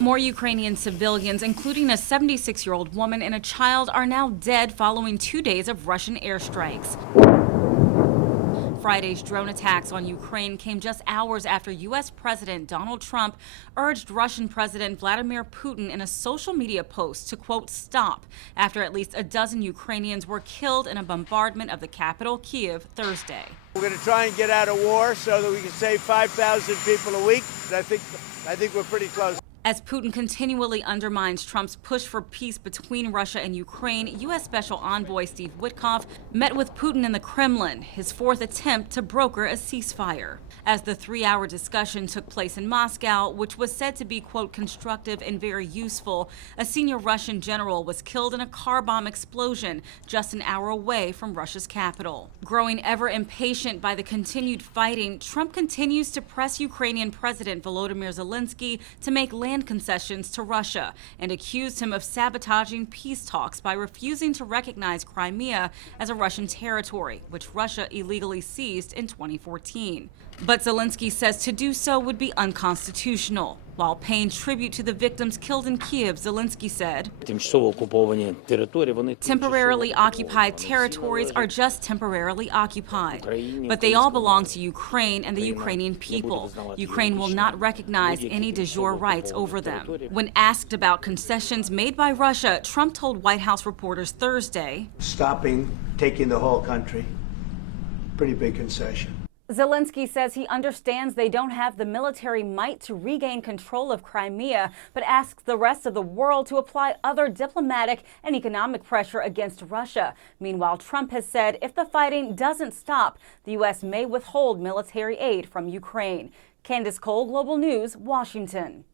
More Ukrainian civilians, including a 76-year-old woman and a child, are now dead following 2 days of Russian airstrikes. Friday's drone attacks on Ukraine came just hours after U.S. President Donald Trump urged Russian President Vladimir Putin in a social media post to, quote, stop after at least a dozen Ukrainians were killed in a bombardment of the capital, Kyiv, Thursday. We're going to try and get out of war so that we can save 5,000 people a week. I think we're pretty close. As Putin continually undermines Trump's push for peace between Russia and Ukraine, U.S. Special Envoy Steve Witkoff met with Putin in the Kremlin, his fourth attempt to broker a ceasefire. As the 3-hour discussion took place in Moscow, which was said to be, quote, constructive and very useful, a senior Russian general was killed in a car bomb explosion just an hour away from Russia's capital. Growing ever impatient by the continued fighting, Trump continues to press Ukrainian President Volodymyr Zelensky to make land concessions to Russia and accused him of sabotaging peace talks by refusing to recognize Crimea as a Russian territory, which Russia illegally seized in 2014. But Zelensky says to do so would be unconstitutional. While paying tribute to the victims killed in Kyiv, Zelensky said, temporarily occupied territories are just temporarily occupied, but they all belong to Ukraine and the Ukrainian people. Ukraine will not recognize any de jure rights over them. When asked about concessions made by Russia, Trump told White House reporters Thursday, taking the whole country, pretty big concession. Zelensky says he understands they don't have the military might to regain control of Crimea, but asks the rest of the world to apply other diplomatic and economic pressure against Russia. Meanwhile, Trump has said if the fighting doesn't stop, the U.S. may withhold military aid from Ukraine. Candace Cole, Global News, Washington.